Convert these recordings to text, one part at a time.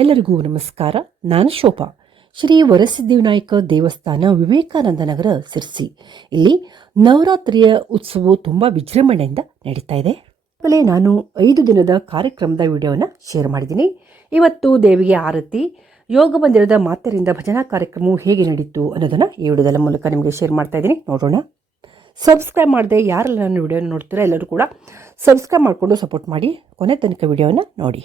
ಎಲ್ಲರಿಗೂ ನಮಸ್ಕಾರ. ನಾನು ಶೋಭಾ. ಶ್ರೀ ವರಸಿದ್ಧಿವಿನಾಯಕ ದೇವಸ್ಥಾನ, ವಿವೇಕಾನಂದ ನಗರ, ಸಿರ್ಸಿ. ಇಲ್ಲಿ ನವರಾತ್ರಿಯ ಉತ್ಸವವು ತುಂಬಾ ವಿಜೃಂಭಣೆಯಿಂದ ನಡೀತಾ ಇದೆ. ನಾನು 5 ದಿನದ ಕಾರ್ಯಕ್ರಮದ ವಿಡಿಯೋನ ಶೇರ್ ಮಾಡಿದ್ದೀನಿ. ಇವತ್ತು ದೇವಿಗೆ ಆರತಿ, ಯೋಗ ಮಂದಿರದ ಮಾತೆಯರಿಂದ ಭಜನಾ ಕಾರ್ಯಕ್ರಮವು ಹೇಗೆ ನಡೀತು ಅನ್ನೋದನ್ನ ಈ ವಿಡಿಯೋದ ಮೂಲಕ ನಿಮಗೆ ಶೇರ್ ಮಾಡ್ತಾ ಇದ್ದೀನಿ. ನೋಡೋಣ. ಸಬ್ಸ್ಕ್ರೈಬ್ ಮಾಡದೆ ಯಾರೆಲ್ಲ ನನ್ನ ವಿಡಿಯೋನ ನೋಡ್ತೀರಾ ಎಲ್ಲರೂ ಕೂಡ ಸಬ್ಸ್ಕ್ರೈಬ್ ಮಾಡಿಕೊಂಡು ಸಪೋರ್ಟ್ ಮಾಡಿ. ಕೊನೆ ತನಕ ವಿಡಿಯೋನ ನೋಡಿ.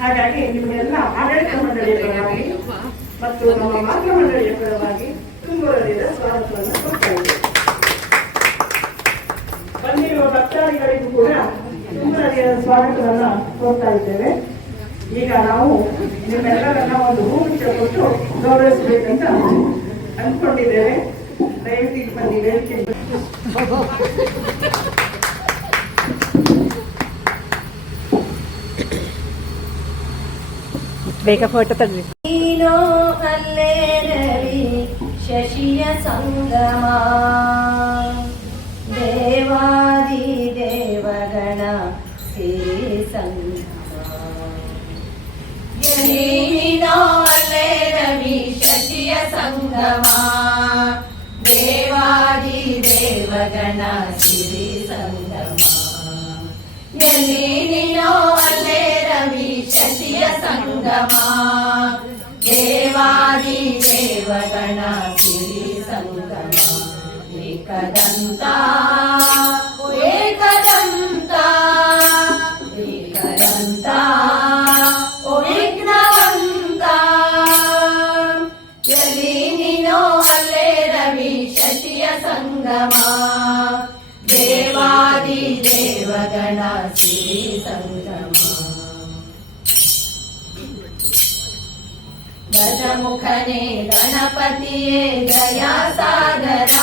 ಹಾಗಾಗಿ ನಿಮಗೆಲ್ಲ ಆಡಳಿತ ಮಂಡಳಿಯ ಪರವಾಗಿ ಮತ್ತು ನಮ್ಮ ಮಾತೃ ಮಂಡಳಿಯ ಪರವಾಗಿ ತುಂಬ ಹೃದಯದ ಸ್ವಾಗತವನ್ನು ಕೊಡ್ತಾ ಇದ್ದೇವೆ. ಬಂದಿರುವ ಭಕ್ತಾದಿಗಳಿಗೂ ಕೂಡ ತುಂಬ ಹೃದಯದ ಸ್ವಾಗತವನ್ನು ಕೊಡ್ತಾ ಇದ್ದೇವೆ. ಈಗ ನಾವು ನಿಮ್ಮೆಲ್ಲರನ್ನ ಒಂದು ಹೂಗುಚ್ಛ ಕೊಟ್ಟು ಗೌರವಿಸಬೇಕಂತ ಅಂದ್ಕೊಂಡಿದ್ದೇವೆ. ದಯವಿಟ್ಟು ಬನ್ನಿ, ವೇದಿಕೆ ಬೇಗ ಫೋಟೋ ತೆಗ್ರಿ. ನೀನೋ ಅಲ್ಲೇ ರವಿ ಶಶಿಯ ಸಂಗಮ, ದೇವಾದಿ ದೇವಗಣ ಸಿರಿ ಸಂಗಮ. ನೀನೋ ಅಲ್ಲೇ ರವಿ ಶಶಿಯ ಸಂಗಮ, ದೇವಾದಿ ದೇವಗಣ ಸಿರಿ ಸಂಗಮ. ನೀನೋ ಅಲ್ಲೇ ರವಿ ಶಶಿಯ ಸಂಗಮ, ದೇವಾದಿ ದೇವಗಣ ಸಿರಿ ಸಂಗಮ. ಏಕದಂತ ಏಕದಂತ ಏಕದಂತ ಓ ವಿಘ್ನವಂತ. ಎಲ್ಲಿ ನೀನೋ ಅಲ್ಲೇ ರವಿ ಶಶಿಯ ಸಂಗಮ, ದೇವಾದಿ ದೇವಗಣ ಸಿರಿ ಸಂಗಮ. ಗಜಮುಖನೇ ಗಣಪತಿಯೇ ದಯಾ ಸಾಗರ,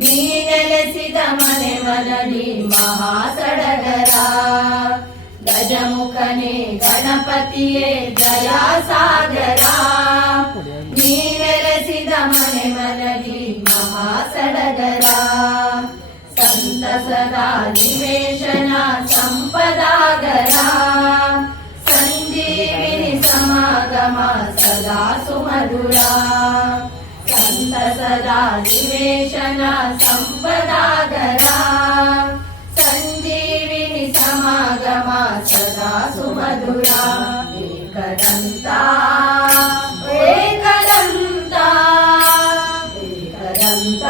ನೀ ನೆಲೆಸಿದ ಮನೆ ಮನಡಿ ಮಹಾಸಡಗರ. ಗಜಮುಖನೇ ಗಣಪತಿಯೇ ದಯಾ ಸಾಗರ, ನೀ ನೆಲೆಸಿದ ಮನೆ ಮನಡಿ ಮಹಾಸಡಗರ. ಸಂತಸದ ನಿವೇಶನ ಸಂಪದಾಗರ, ಸಂಜೀವಿನಿ ಸಮಾಗಮ ಸದಾ ಸುಮಧುರ. ಸಂತಸದ ನಿವೇಶನ ಸಂಪದಾಗರ, ಸಂಜೀವಿನಿ ಸಮಾಗಮ ಸದಾ ಸುಮಧುರ. ಏಕದಂತ ಏಕದಂತ ಏಕದಂತ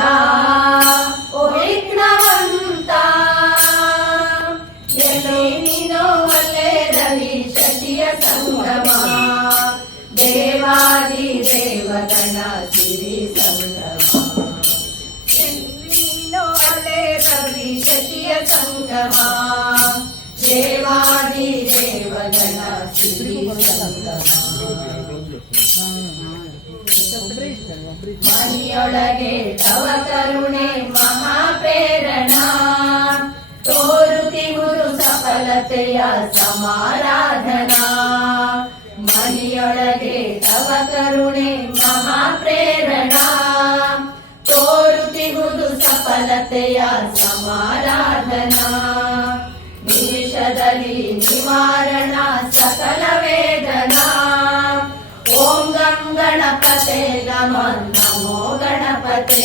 ಓ ವಿಘ್ನವಂತ. ಎಲ್ಲಿ ನೀನೋ ಅಲ್ಲೇ ರವಿ ಶಶಿಯ ಸಂಗಮ, ದೇವಾದಿ ದೇವಗಣ ಸಿರಿ ಸಂಗಮ. ಎಲ್ಲಿ ನೀನೋ ಅಲ್ಲೇ ರವಿ ಶಶಿಯ ಸಂಗಮ, ದೇವಾದಿ ದೇವಗಣ ಸಿರಿ ಸಂಗಮ. ಮನೆಯೊಳಗೆ ತವ ಕರುಣೆ ಮಹಾಪ್ರೇರಣ, ತೋರುತಿಗುರು ಸಫಲತೆಯ ಸಮಾರಾಧನಾ. ಮನೆಯೊಳಗೆ ತವ ಕರುಣೆ ಮಹಾಪ್ರೇರಣ, ತೋರುತಿಗುರು ಸಫಲತೆಯ ಸಮಾರಾಧನಾ. ನಿಮಿಷದಲ್ಲಿ ನಿವಾರಣ ಸಕಲ ವೇದನಾ, ಓಂ ಗಂ ಗಣಪತೆ ಗಮ ನಮೋ ಗಣಪತೆ.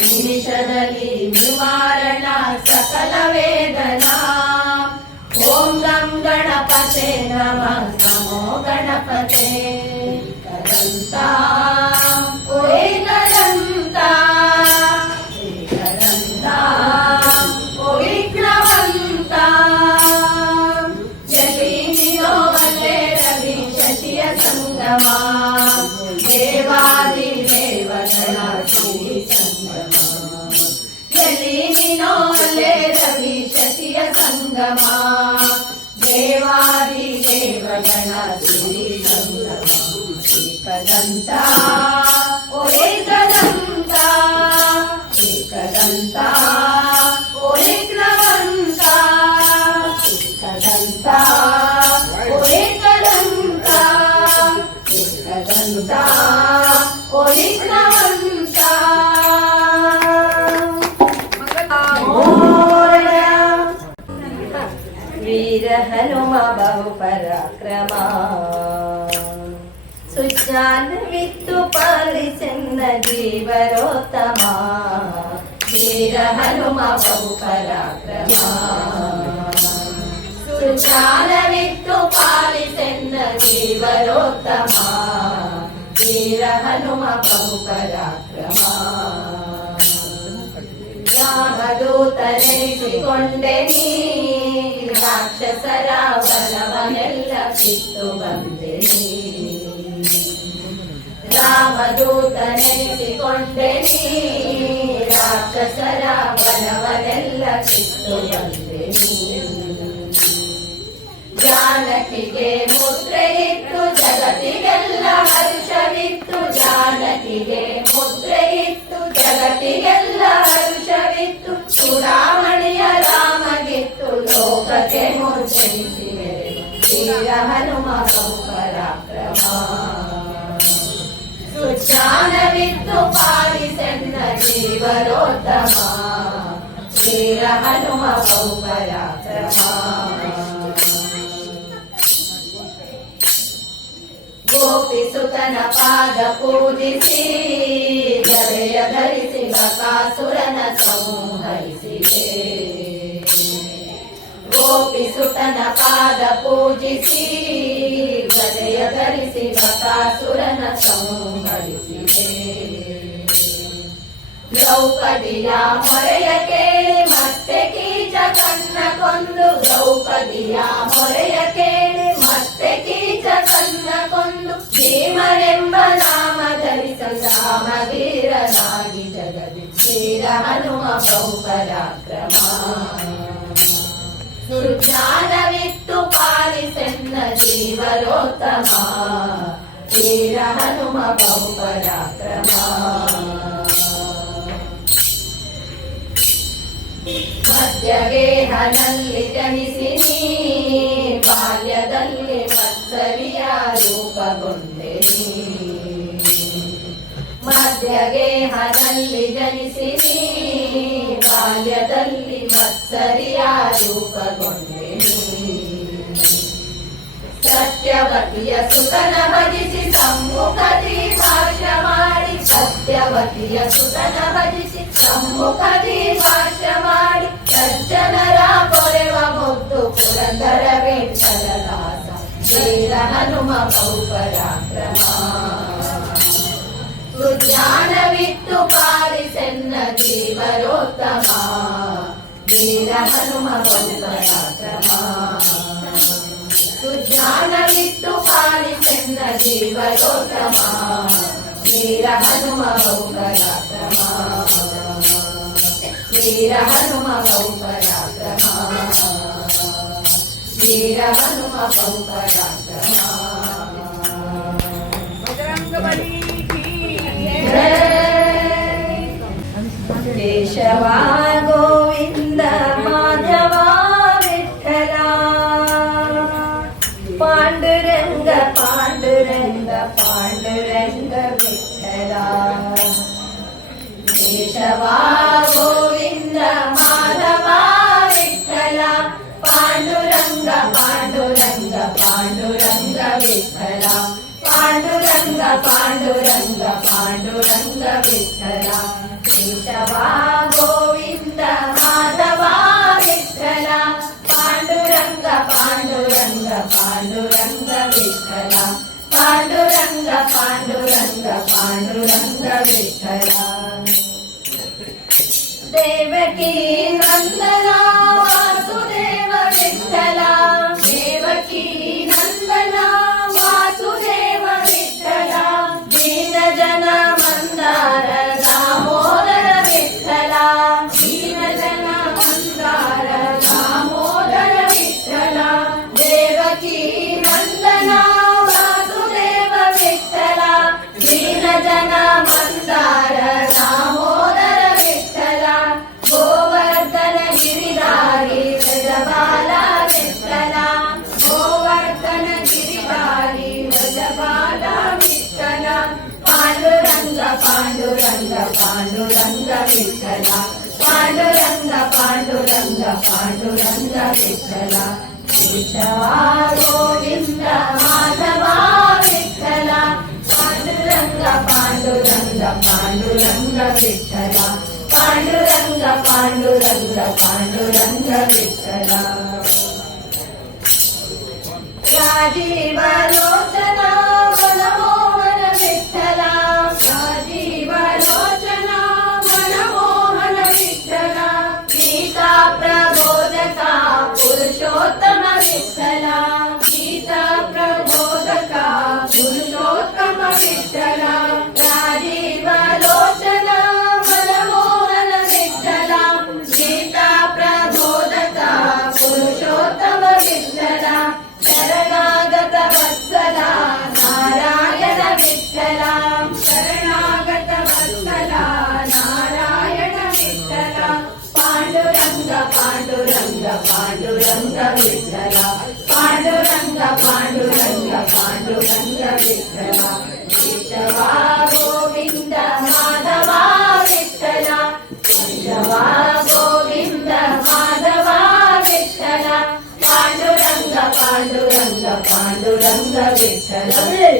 ನಿಮಿಷದಲ್ಲಿ ನಿವಾರಣ ಸಕಲ ವೇದನಾ, ಓಂ ಗಂ ಗಣಪತೆ ನಮ ನಮೋ ಗಣಪತೆ. ಏಕದಂತ ಓ ಏಕದಂತ ಏಕದಂತ ಓ ವಿಘ್ನವಂತ. ಎಲ್ಲಿ ನೀನೋ ಅಲ್ಲೇ ರವಿ ಶಶಿಯ ಸಂಗಮ, ದೇವಾದಿ ದೇವಗಣ ಸಿರಿ ಸಂಗಮ. ಎಲ್ಲಿ ನೀನೋ ಅಲ್ಲೇ ರವಿ ಶಶಿಯ ಸಂಗಮ, ದೇವಾದಿ ದೇವಗಣ ಸಿರಿ ಸಂಗಮ. ಏಕದಂತ ಓ ಏಕದಂತ ಏಕದಂತ ಸುತ ಒಲಿನವಂತ ವೀರ ಹನುಮ ಬಹು ಪರಾಕ್ರಮ ಸುಜ್ಞಾನವಿತ್ತು ಪಾಲಿಸೆನ್ನ ಜೀವರೋತ್ತಮ ವೀರ ಹನುಮ ಬಹು ಪರಾಕ್ರಮ ಸುಜ್ಞಾನವಿತ್ತು ಪಾಲಿಸೆನ್ನ ಜೀವರೋತ್ತಮ ವೀರ ಹನುಮ ಬಹು ಪರಾಕ್ರಮ ರಾಮದೂತನೆನಿಸಿಕೊಂಡೆ ನೀ ರಾಕ್ಷಸರ ಬಲವನೆಲ್ಲ ಕಿತ್ತು ಬಂದೆ ನೀ ರಾಮದೂತನೆನಿಸಿಕೊಂಡೆ ನೀ ರಾಕ್ಷಸರ ಬಲವನೆಲ್ಲ ಕಿತ್ತು ಬಂದೆ ನೀ ಜಾನಕಿಗೆ ಮುದ್ರೆ ಇತ್ತು ಜಗತ್ತಿಗೆಲ್ಲ ಹರ್ಷವಿತ್ತು ಜಾನಕಿಗೆ ಮುದ್ರೆ ಇತ್ತು ಜಗತ್ತಿಗೆಲ್ಲ ಹರ್ಷವಿತ್ತು ಚೂಡಾಮಣಿಯ ರಾಮಗಿತ್ತು ಲೋಕಕ್ಕೆ ಮುದ್ರಿಸಿ ವೀರ ಹನುಮ ಬಹು ಪರಾಕ್ರಮ ಸುಜ್ಞಾನವಿತ್ತು ಪಾಲಿಸೆನ್ನ ಜೀವರೋತ್ತಮ ವೀರ ಹನುಮ ಬಹು ಪರಾಕ್ರಮ ಗೋಪಿಸುತನ ಪಾದ ಪೂಜಿಸಿ ಗದೆಯ ಧರಿಸಿ ಬಕಾಸುರನ ಸಂಹರಿಸಿದೆ ಗೋಪಿಸುತನ ಪಾದ ಪೂಜಿಸಿ ಗದೆಯ ಧರಿಸಿ ಬಕಾಸುರನ ಸಂಹರಿಸಿದೆ ದ್ರೌಪದಿಯ ಮೊರೆಯ ಕೇಳಿ ಮತ್ತೆ ಕೀಚ ಕನ್ನ ಕೊಂದು ದ್ರೌಪದಿಯ ಮೊರೆಯ ಕೇಳಿ ಮತ್ತೆ ಕೀಚ ಕನ್ನ ಕೊಂದು ಭೀಮನೆಂಬ ನಾಮ ಧರಿಸಿ ರಾಮವೀರನಾಗಿ ಜಗದಿ ವೀರ ಹನುಮ ಬಹು ಪರಾಕ್ರಮ ಸುಜ್ಞಾನವಿತ್ತು ಪಾಲಿಸೆನ್ನ ಜೀವರೋತ್ತಮ ವೀರ ಹನುಮ ಬಹು ಪರಾಕ್ರಮ ಮಧ್ಯಗೇಹನಲ್ಲಿ ಜನಿಸಿ ನೀ ಬಾಲ್ಯದಲ್ಲಿ ಮತ್ಸರಿಯ ರೂಪಗೊಂಡೆ ನೀ ಮಧ್ಯಗೇಹನಲ್ಲಿ ಜನಿಸಿ ನೀ ಬಾಲ್ಯದಲ್ಲಿ ಮತ್ಸರಿಯ ರೂಪಗೊಂಡೆ ನೀ ಸತ್ಯವತಿಯ ಸುತನ ಭಜಿಸಿ ಸಮ್ಮುಖದಿ ಭಾಷ್ಯ ಮಾಡಿ ಸತ್ಯವತಿಯ ಸುತನ ಭಜಿಸಿ ಸಮ್ಮುಖದಿ ಭಾಷ್ಯ ಮಾಡಿ ಸಜ್ಜನರ ಕೊರೆವ ಮುದ್ದು ಪುರಂದರ ವಿಠಲದಾಸ ವೀರ ಹನುಮ ಬಹು ಪರಾಕ್ರಮ ಸುಜ್ಞಾನವಿತ್ತು ಪಾಲಿಸೆನ್ನ ಜೀವರೋತ್ತಮ ವೀರ ಹನುಮ ಬಹು ಪರಾಕ್ರಮ ಸುಜ್ಞಾನವಿತ್ತು ಪಾಲಿಸೆನ್ನ ಜೀವರೋತ್ತಮ ವೀರ ಹನುಮ ಬಹು ಪರಾಕ್ರಮ ವೀರ ಹನುಮ ಬಹು ಪರಾಕ್ರಮ ವೀರ ಹನುಮ ಬಹು ಪರಾಕ್ರಮ ಕೇಶವ ಗೋವಿಂದ ಮಾಧವ ವಿಠಲ ಪಾಂಡುರಂಗ ಪಾಂಡುರಂಗ ಪಾಂಡುರಂಗ ವಿಠಲ ಕೇಶವ ಗೋವಿಂದ ಮಾಧವ ವಿಠಲ ಪಾಂಡುರಂಗ ಪಾಂಡುರಂಗ ಪಾಂಡುರಂಗ ವಿಠಲ ಪಾಂಡುರಂಗ ಪಾಂಡುರಂಗ ಪಾಂಡುರಂಗ ವಿಠಲ ಕೇಶವ ಗೋವಿಂದ ಮಾಧವ ವಿಠಲ ಪಾಂಡುರಂಗ ಪಾಂಡುರಂಗ ಪಾಂಡುರಂಗ ವಿಠಲ ಪಾಂಡುರಂಗ ಪಾಂಡುರಂಗ ಪಾಂಡುರಂಗ ವಿಠಲ ದೇವಕಿ ನಂದನ ವಾಸುದೇವ ವಿಠಲ ದೇವಕಿ ನಂದನ ವಾಸುದೇವ ವಿಠಲ ದೀನ ಜನ ಮಂದಾರ ದಾಮೋದರ ವಿಠಲ ದೀನ ಜನ ಮಂದಾರ ದಾಮೋದರ ವಿಠಲ ದೇವಕಿ ನಂದನ ವಾಸುದೇವ ವಿಠಲ ದೀನ ಜನ ಮಂದಾರ ದಾಮೋದರ ವಿಠಲ ಗೋವರ್ಧನ ಗಿರಿಧಾರಿ ವ್ರಜಬಾಲ ವಿಠಲ पांडुरंग पांडुरंग विठ्ठल पांडुरंग पांडुरंग पांडुरंग विठ्ठल केशवा गोविंद माधवा विठ्ठल पांडुरंग पांडुरंग पांडुरंग विठ्ठल पांडुरंग पांडुरंग पांडुरंग विठ्ठल राजीवलोचना मनमोहन विठ्ठल राजीवलोचना मनमोहन विठ्ठल गीता प्रबोधका पुरुषोत्तम विठ्ठल गीता प्रबोधका पुरुषोत्तम विठ्ठल राजीवलोचना मनमोहन विठ्ठल गीता प्रबोधका पुरुषोत्तम विठ्ठल शरणागत वत्सल नारायण विठ्ठल शरणागत वत्सल नारायण विठ्ठल पांडुरंग पांडुरंग पांडुरंग विठ्ठल पांडुरंग पांडुरंग पांडुरंग विठ्ठल केशवा गोविंद माधवा विठ्ठल केशवा गोविंद माधवा विठ्ठल पांडुरंग पांडुरंग पांडुरंग विठ्ठल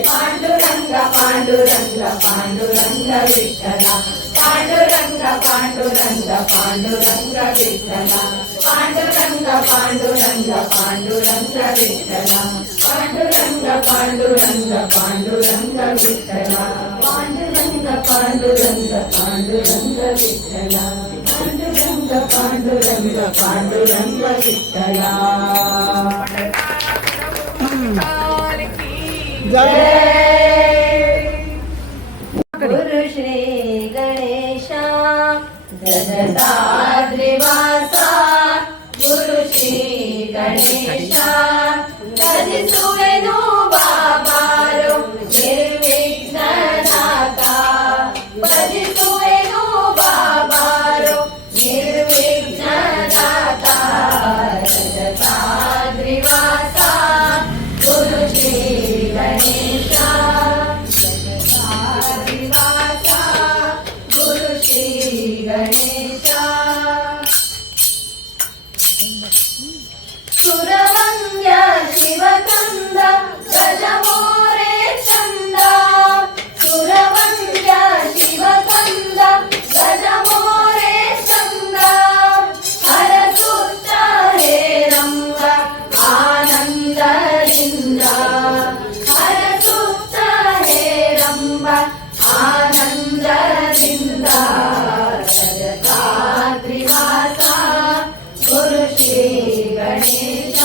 पांडुरंग पांडुरंग पांडुरंग विठ्ठल पांडुरंग पांडुरंग पांडुरंग विठ्ठल पांडुरंग पांडुरंग पांडुरंग विठ्ठल पांडुरंग पांडुरंग पांडुरंग विठ्ठल पांडुरंग पांडुरंग पांडुरंग विठ्ठल पांडुरंग पांडुरंग पांडुरंग विठ्ठल गुरु श्री गणेशा जगदाद्रिवासा गुरु श्री गणेशा भजिಸುವೆನು ಬಾಬಾರು ನಿರ್ವಿಘ್ನದಾತಾ ಭಜಿಸುವೆನು ಬಾಬಾರು ನಿರ್ವಿಘ್ನದಾತಾ ಜಗದಾದ್ರಿವಾಸ ಗುರು ಶ್ರೀ ಗಣೇಶ ಜಗದಾದ್ರಿವಾಸ ಗುರು ಶ್ರೀ ಗಣೇಶ ಸುರವಂದ್ಯ ಶಿವಕಂದ ಗಜಮೋರೆ ಚಂದ ಸುರವಂದ್ಯ ಶಿವಕಂದ ಗಜಮೋರೆ ಚಂದ ಹರಸುತ್ತ ಹೇರಂಗ ಆನಂದದಿಂದ ಹರಸುತ್ತ ಹೇರಂಬ ಆನಂದದಿಂದ ಜಗದಾದ್ರಿವಾಸ ಗುರು ಶ್ರೀ ಗಣೇಶ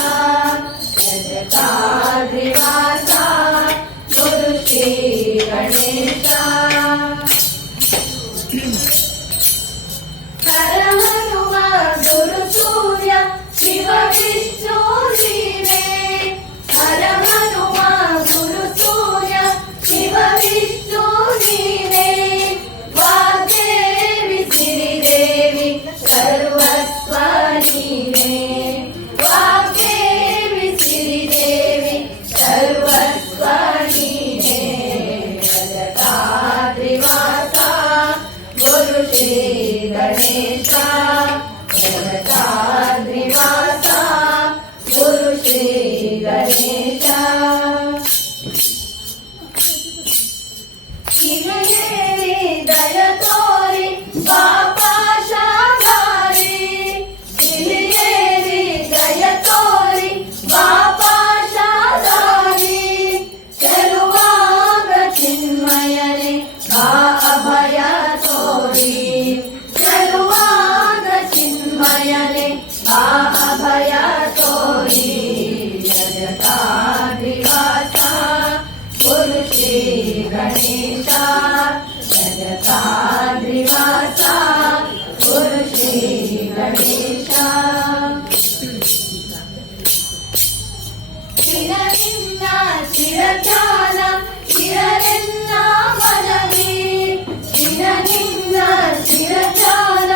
ಜಗದಾದ್ರಿವಾಸ ಗುರು ಶ್ರೀ ಗಣೇಶ ಹರ ಹನುಮ ಗುರು ಸೂರ್ಯ ಶಿವ ವಿಷ್ಣು ನೀವೇ ಹರ ಹನುಮ ಗುರು ಸೂರ್ಯ ಶಿವ ವಿಷ್ಣು ನೀವೇ ವಾಗ್ದೇವಿ ಸಿರಿದೇವಿ ಸರ್ವಸ್ವ ನೀವೇ ವಾಗ್ದೇವಿ ಸಿರಿದೇವಿ ಸರ್ವಸ್ವ ನೀವೇ ಜಗದಾದ್ರಿವಾಸ ಗುರು ಶ್ರೀ ಗಣೇಶ ಜಗದಾದ್ರಿವಾಸ ಗುರು ಶ್ರೀ ಗಣೇಶ ಶಿವನೇರಿ ದಯ ತೋರಿ ಪಾಪಾಶಾಧಾರಿ ಶಿವನೇರಿ ದಯ ತೋರಿ ಪಾಪಾಶಾಧಾರಿ ಚೆಲುವಾಗ ಚಿನ್ಮಯನೆ ಬಾ ಅಭಯ ತೋರಿ ಚೆಲುವಾಗ ಚಿನ್ಮಯನೆ ಬಾ ಅಭಯ ತೋರಿ ಜಗದಾದ್ರಿವಾಸ ಗುರು ಶ್ರೀ ಗಣೇಶ ಜಗದಾದ್ರಿವಾಸ ಗುರು ಶ್ರೀ ಗಣೇಶ ಶಿರನಿನ್ನ ಶಿರಧ್ಯಾನ ಶಿರನೆನ್ನ ಮನವಿ ಶಿರನಿನ್ನ ಶಿರಧ್ಯಾನ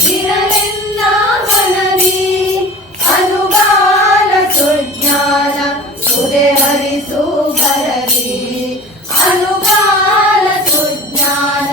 ಶಿರನೆನ್ನ ಮನವಿ ಅನುಗಾಲ ಸುಜ್ಞಾನ ಸುದೆ ಹರಿಸು ಬರವಿ ಅನುಗಾಲ ಸುಜ್ಞಾನ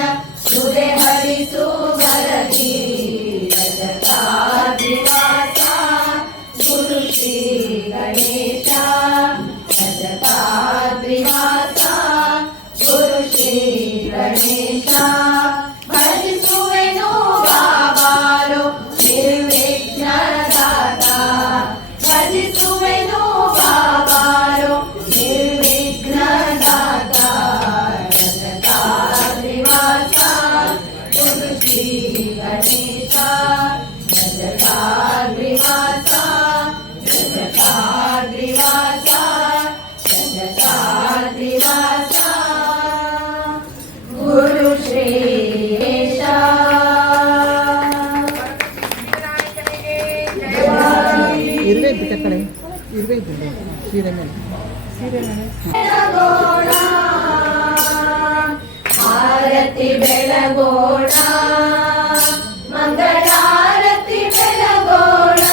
ಬೆಳಗೋಣ ಆರತಿ ಬೆಳಗೋಣ ಮಂಗಳಾರತಿ ಬೆಳಗೋಣ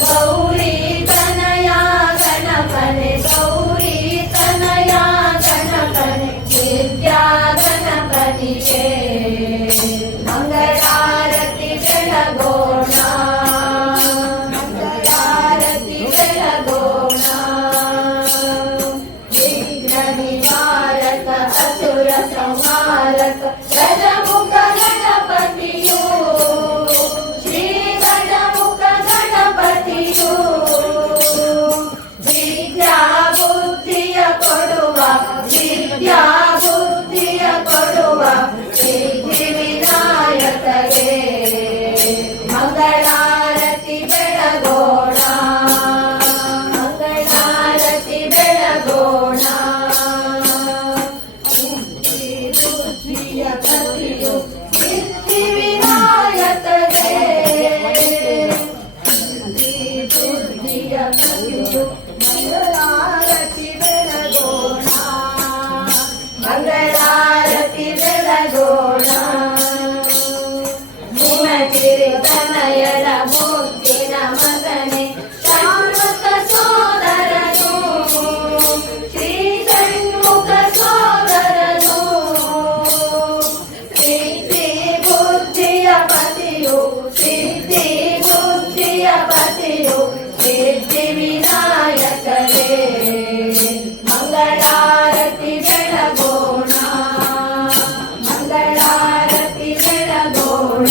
ಗೌರಿ ತನಯ ಗಣಪನೆ ಗೌರಿ ತನಯ ಗಣಪನೆ ವಿದ್ಯಾ ಗಣಪನಿಗೆ ಮಂಗಳಾರತಿ ಬೆಳಗೋಣ ಮಂಗಳಾರತಿ ಬೆಳಗೋಣ ವಿಘ್ನ ನಿವಾರಕ ಅಸುರ ಸಂಹಾರಕ ಗಜಮುಖ ಗಣಪತಿಯು ಶ್ರೀ ಗಜಮುಖ ಗಣಪತಿಯು ವಿದ್ಯಾ ಬುದ್ಧಿಯ ಕೊಡುವ ವಿದ್ಯಾ ಬುದ್ಧಿಯ ಕೊಡುವ ಸಿದ್ಧಿ ವಿನಾಯಕಗೆ ಮಂಗಳಾರತಿ ಬೆಳಗೋಣ ಮಂಗಳಾರತಿ ಬೆಳಗೋಣ ಬುದ್ಧಿಯ ಪತಿಯು ಸಿದ್ಧಿ ವಿನಾಯಕಗೆ ಬುದ್ಧಿಯ ಪತಿಯು ಮಂಗಳಾರತಿ ಬೆಳಗೋಣ ಮಂಗಳಾರತಿ ಬೆಳಗೋಣ ತನಯರ ಮುದ್ದಿನ ಮಗನೆ ಷಣ್ಮುಖ ಸೋದರನು ಶ್ರೀ ಷಣ್ಮುಖ ಸೋದರನು ಸಿದ್ಧಿ ಬುದ್ಧಿಯ ಪತಿಯು ಸಿದ್ಧಿ ಬುದ್ಧಿಯ ಪತಿಯು ಸಿದ್ಧಿ ವಿನಾಯಕರೇ ಮಂಗಳಾರತಿ ಬೆಳಗೋಣ ಮಂಗಳಾರತಿ ಬೆಳಗೋಣ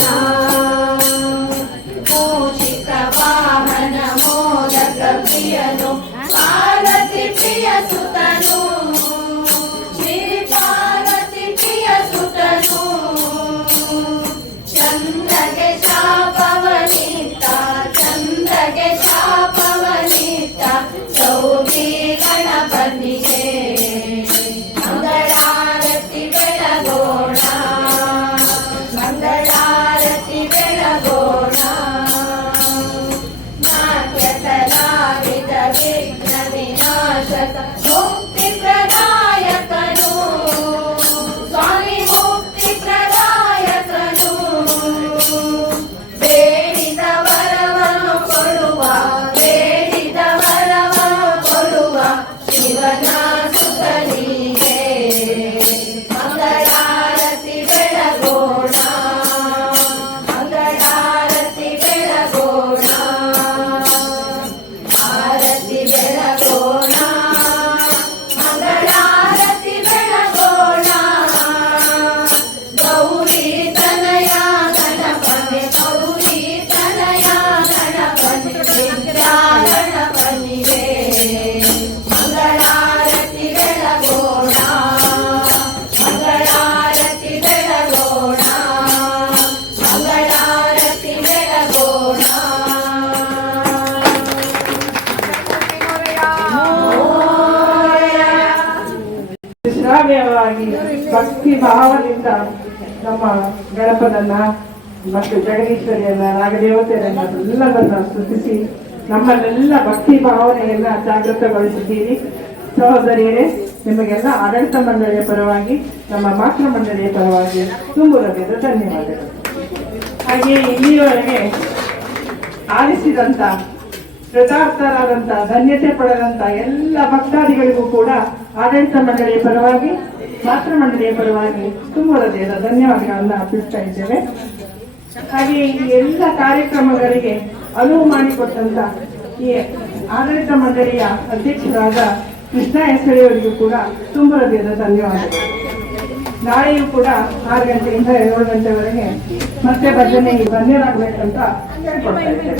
ಮೂಷಿಕ ವಾಹನ ಮೋದಕ ಪ್ರಿಯನು ಪಾರ್ವತಿ ಪ್ರಿಯ ಸುತನು ಶ್ರೀ ಪಾರ್ವತಿ ಪ್ರಿಯ ಸುತನು ಚಂದ್ರಗೆ ಶಾಪವನಿತ ಚಂದ್ರಗೆ ಶಾಪವನಿತ ಸೌದಿ ಗಣಪತಿಗೆ ಮಂಗಳಾರತಿ ಬೆಳಗೋಣ ಮಂಗಳಾರತಿ ಬೆಳಗೋಣ ನಾಟ್ಯ ಕಲಾವಿದ ವಿಘ್ನ ವಿನಾಶಕ ಮುಕ್ತಿ ಪ್ರದಾಯಕನು ಸ್ವಾಮಿ ಮುಕ್ತಿ ಪ್ರದಾಯಕನು ಬೇಡಿದ ವರವನ್ನು ಕೊಡುವ ಬೇಡಿದ ವರವನ್ನು ಕೊಡುವ ಶಿವನ ಸುತನಿಗೆ ಮಂಗಳಾರತಿ ಬೆಳಗೋಣ ಮಂಗಳಾರತಿ ಬೆಳಗೋಣ ಆರತಿ ಬೆಳಗೋಣ ಮಂಗಳಾರತಿ ಬೆಳಗೋಣ ಗೌರಿ ತನಯ ಗಣಪನೆ ಗೌರಿ ತನಯ ಗಣಪನೆ ವಿದ್ಯಾ ಗಣಪನಿಗೆ ಮಂಗಳಾರತಿ ಬೆಳಗೋಣ ಮಂಗಳಾರತಿ ಬೆಳಗೋಣ ಮಂಗಳಾರತಿ ಬೆಳಗೋಣ ಶ್ರಾವ್ಯವಾಗಿ ಭಕ್ತಿ ಭಾವದಿಂದ ನಮ್ಮ ಗಣಪನನ್ನ ಮತ್ತು ಜಗದೀಶ್ವರಿಯನ್ನ ನಾಗದೇವತೆಯರನ್ನ ಎಲ್ಲರನ್ನ ಸ್ತುತಿಸಿ ನಮ್ಮಲ್ಲೆಲ್ಲ ಭಕ್ತಿ ಭಾವನೆಯನ್ನ ಜಾಗೃತಗೊಳಿಸಿದ್ದೀರಿ. ಸಹೋದರಿಯರೇ, ನಿಮಗೆಲ್ಲ ಆಡಳಿತ ಮಂಡಳಿಯ ಪರವಾಗಿ ನಮ್ಮ ಮಾತೃ ಮಂಡಳಿಯ ಪರವಾಗಿ ತುಂಬು ಹೃದಯದ ಧನ್ಯವಾದಗಳು. ಹಾಗೆಯೇ ಇಲ್ಲಿಯವರೆಗೆ ಆಲಿಸಿದಂತ ಕೃತಾರ್ಥರಾದಂತ ಧನ್ಯತೆ ಪಡೆದಂತ ಎಲ್ಲ ಭಕ್ತಾದಿಗಳಿಗೂ ಕೂಡ ಆಡಳಿತ ಮಂಡಳಿಯ ಪರವಾಗಿ ಮಾತೃ ಮಂಡಳಿಯ ಪರವಾಗಿ ತುಂಬು ಹೃದಯದ ಧನ್ಯವಾದಗಳನ್ನ ಅರ್ಪಿಸ್ತಾ ಇದ್ದೇವೆ. ಹಾಗೆಯೇ ಈ ಎಲ್ಲ ಕಾರ್ಯಕ್ರಮಗಳಿಗೆ ಅನುವು ಮಾಡಿಕೊಟ್ಟಂತ ಈ ಆಡಳಿತ ಮಂಡಳಿಯ ಅಧ್ಯಕ್ಷರಾದ ಕೃಷ್ಣ ಹೆಸರಿಯವರಿಗೂ ಕೂಡ ತುಂಬು ಹೃದಯದ ಧನ್ಯವಾದಗಳು. ನಾಳೆಯೂ ಕೂಡ 6 ಗಂಟೆಯಿಂದ 7 ಗಂಟೆವರೆಗೆ ಮತ್ತೆ ಭಜನೆ ಬನ್ನಿರಾಗಬೇಕಂತ ಕೇಳ್ಕೊಳ್ತಾ ಇದ್ದೇವೆ.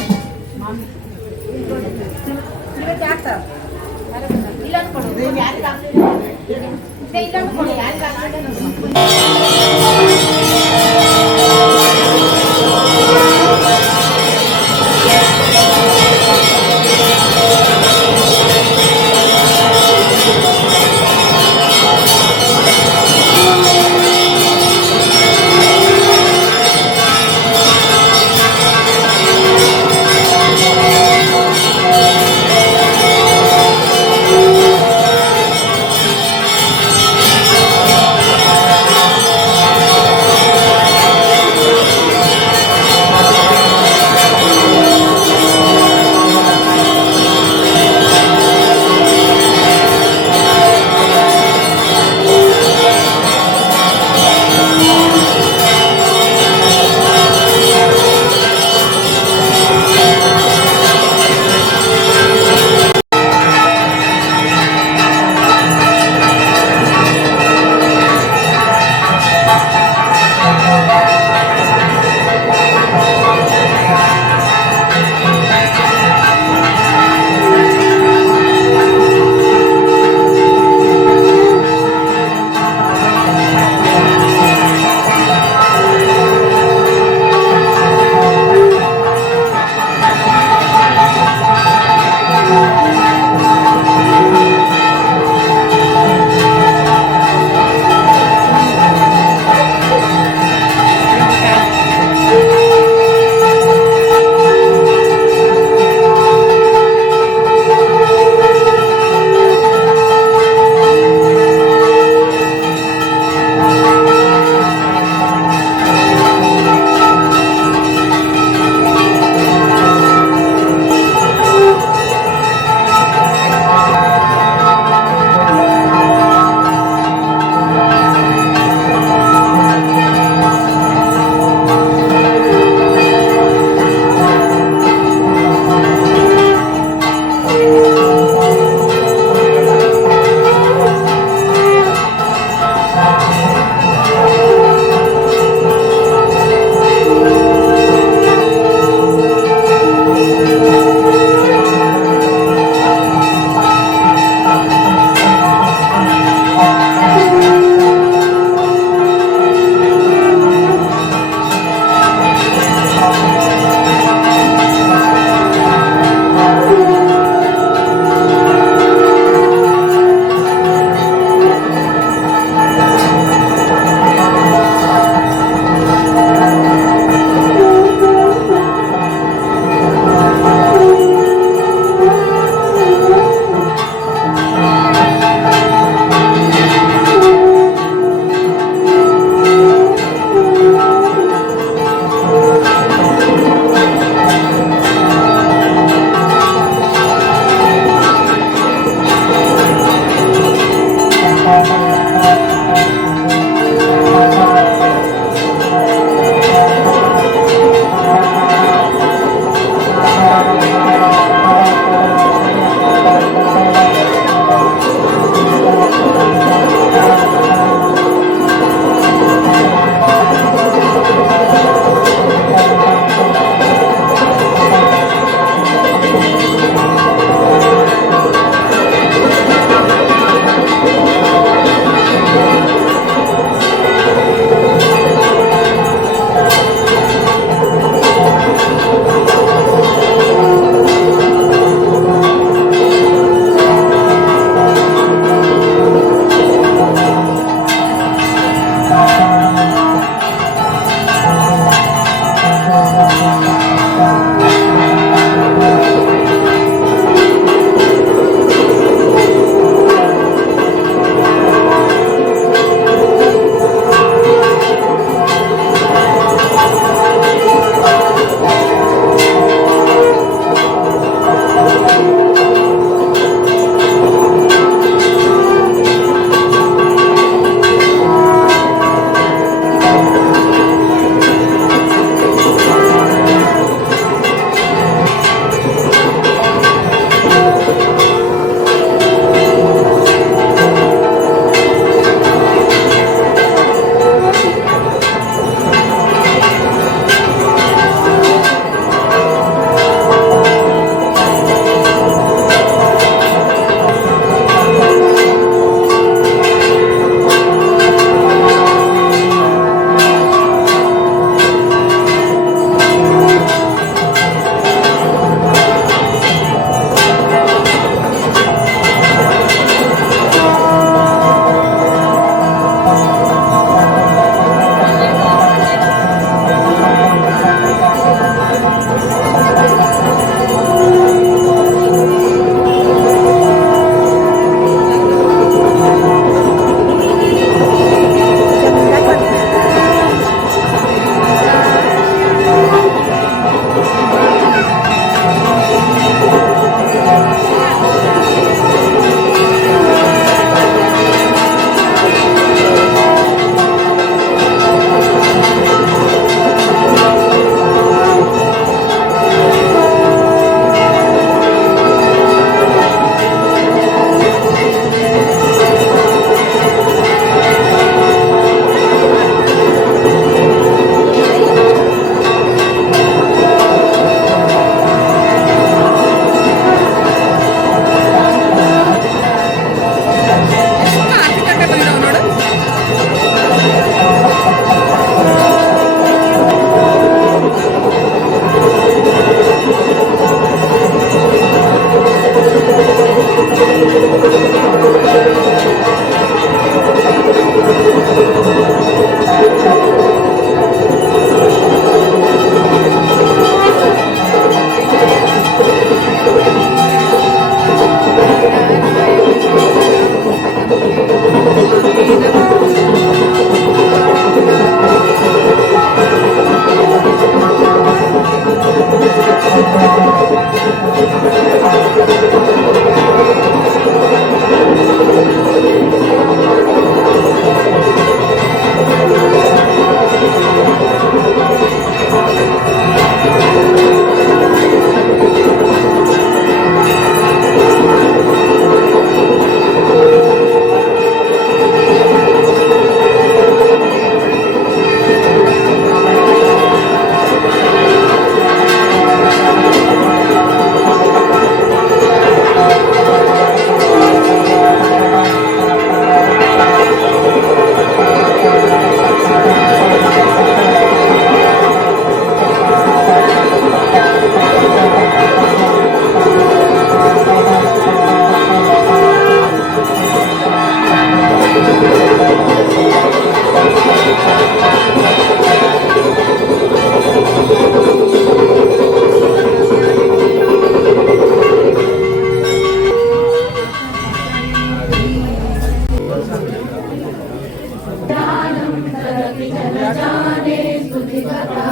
जाने स्तुतिकथा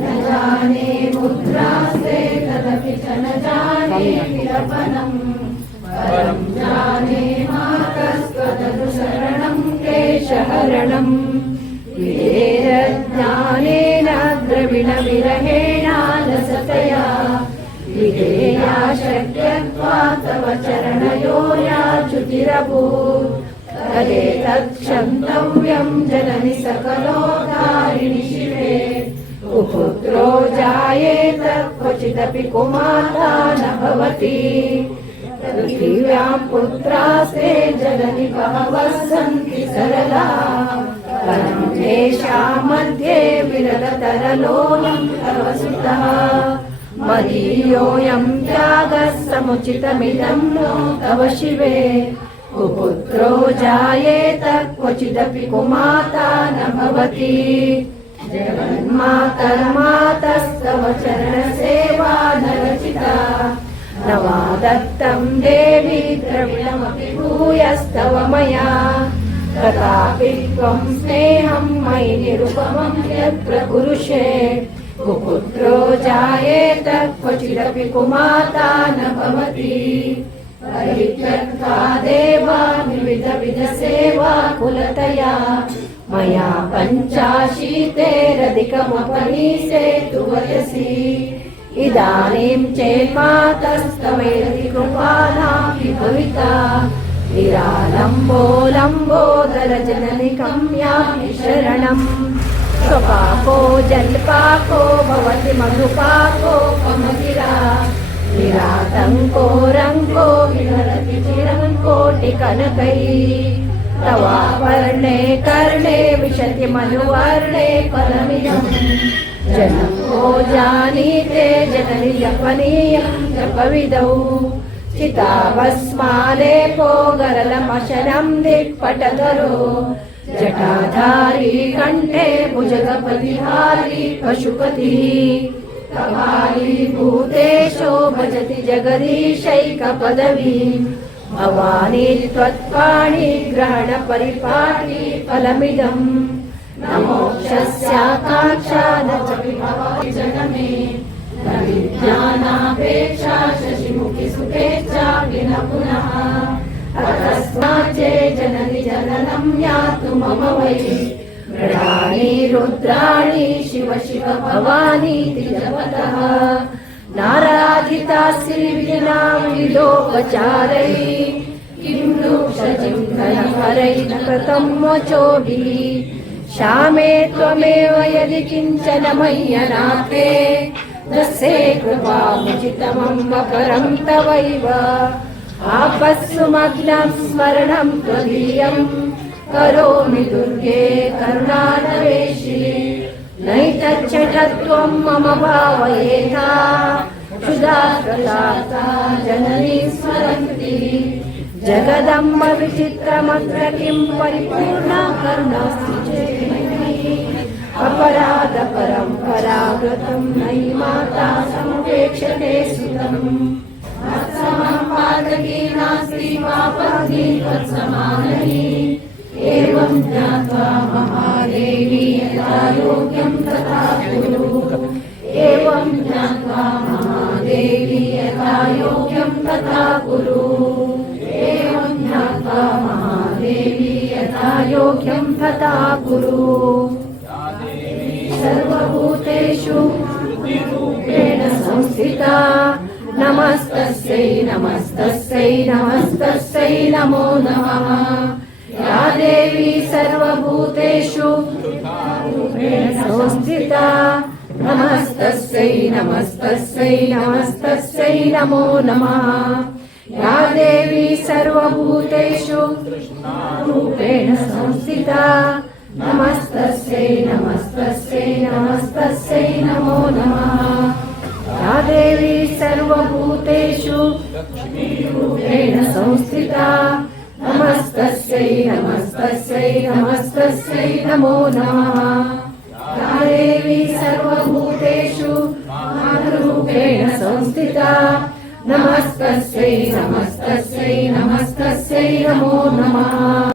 न जाने मुद्रास्ते तदपि च न जाने विलपनम् परं जाने मातस्त्वदनुसरणं क्लेशहरणम् विधेयज्ञानेन द्रविणविरहेणालसतया विधेया शक्यत्वा तव चरणयो याच्युतिरभूत् तदेतत्क्षन्तव्यं जननि सकलोद्धारिणि शिवे कुपुत्रो जायेत क्वचिदपि कुमाता न भवति पृथिव्यां पुत्रास्ते जननि बहवः सन्ति सरला परं तेषां मध्ये विरलतरलोलं तव सुतः मदीयोऽयं त्यागः समुचितमिदं नो तव शिवे कुपुत्रो जायेत क्वचिदपि कुमाता न भवति जगन्मातर्मातस्तव चरणसेवा न रचिता न वा दत्तं देवी द्रविणमपि भूयस्तव मया तथापि त्वं स्नेहं मयि निरुपमं यत्र कुरुषे कुपुत्रो जायेत क्वचिदपि कुमाता न भवति परित्यक्ता देवा विविधविधसेवा कुलतया मया पञ्चाशीतेरधिकमपनीसे तु वयसि इदानीं चेन्मातस्तवेति कृपानापि भविता निरालम्बोलम्बोदरजननिकं यामि शरणम् स्वपाको जल्पाको भवति मधुपाको कमगिरा निरातङ्को रङ्को विहरति चिरं कोटिकनकैः तवापर्णे कर्णे विशति मनुवर्णे फलमिदम् जनं को जानीते जननि जपनीयं जपविदौ चिताभस्मालेपो गरलमशनं दिक्पटधरो जटाधारी कण्ठे भुजगपतिहारी पशुपतिः कपाली भूतेशो भजति जगदीशैकपदवीं भवानी त्वत्पाणि ग्रहणपरिपाटी फलमिदम् न मोक्षस्याकाङ्क्षा न च विभवामि जनमे न विज्ञानापेक्षा शशिमुखि सुखेच्छापि न पुनः अतस्माच्चे जननि जननं यातु मम वै मृडानि रुद्राणि शिव शिव भवानीति जपतः नाराधिता श्रीविना विलोपचारैः किं नु शचिन्धनहरैः न कृतं वचोभिः श्यामे त्वमेव यदि किञ्चन मय्यनाथे दस्ये कृपामुचितमम्ब परं तवैव आपस्सुमग्नं स्मरणं त्वदीयम् करोमि दुर्गे करुणानवेशी नैतच्चटत्वं मम भावयेथा क्षुधाकृता जननी स्मरन्ति जगदम्ब विचित्रमत्र किं परिपूर्णा करुणास्ति चेन्मयि अपराध परम्परागतं नयि माता समुपेक्षते सुतम् मत्समं पातकी नास्ति पापग्नि त्वत्समानहि एवं ज्ञात्वा महादेवी यथा योग्यं तथा कुरु एवं ज्ञात्वा महादेवी यथा योग्यं तथा कुरु एवं ज्ञात्वा महादेवी यथा योग्यं तथा कुरु सर्वभूतेषु रूपेण संस्थिता नमस्तस्यै नमस्तस्यै नमस्तस्यै नमो नमः या देवी सर्वभूतेषु रूपेण संस्थिता नमस्तस्यै नमस्तस्यै नमस्तस्यै नमो नमः या देवी सर्वभूतेषु रूपेण संस्थिता नमस्तस्यै नमस्तस्यै नमस्तस्यै नमो नमः या देवी सर्वभूतेषु रूपेण संस्थिता नमस्तस्यै नमस्तस्यै नमस्तस्यै नमो नमः या देवी सर्वभूतेषु रूपेण संस्थिता नमस्तस्यै नमस्तस्यै नमस्तस्यै नमो नमः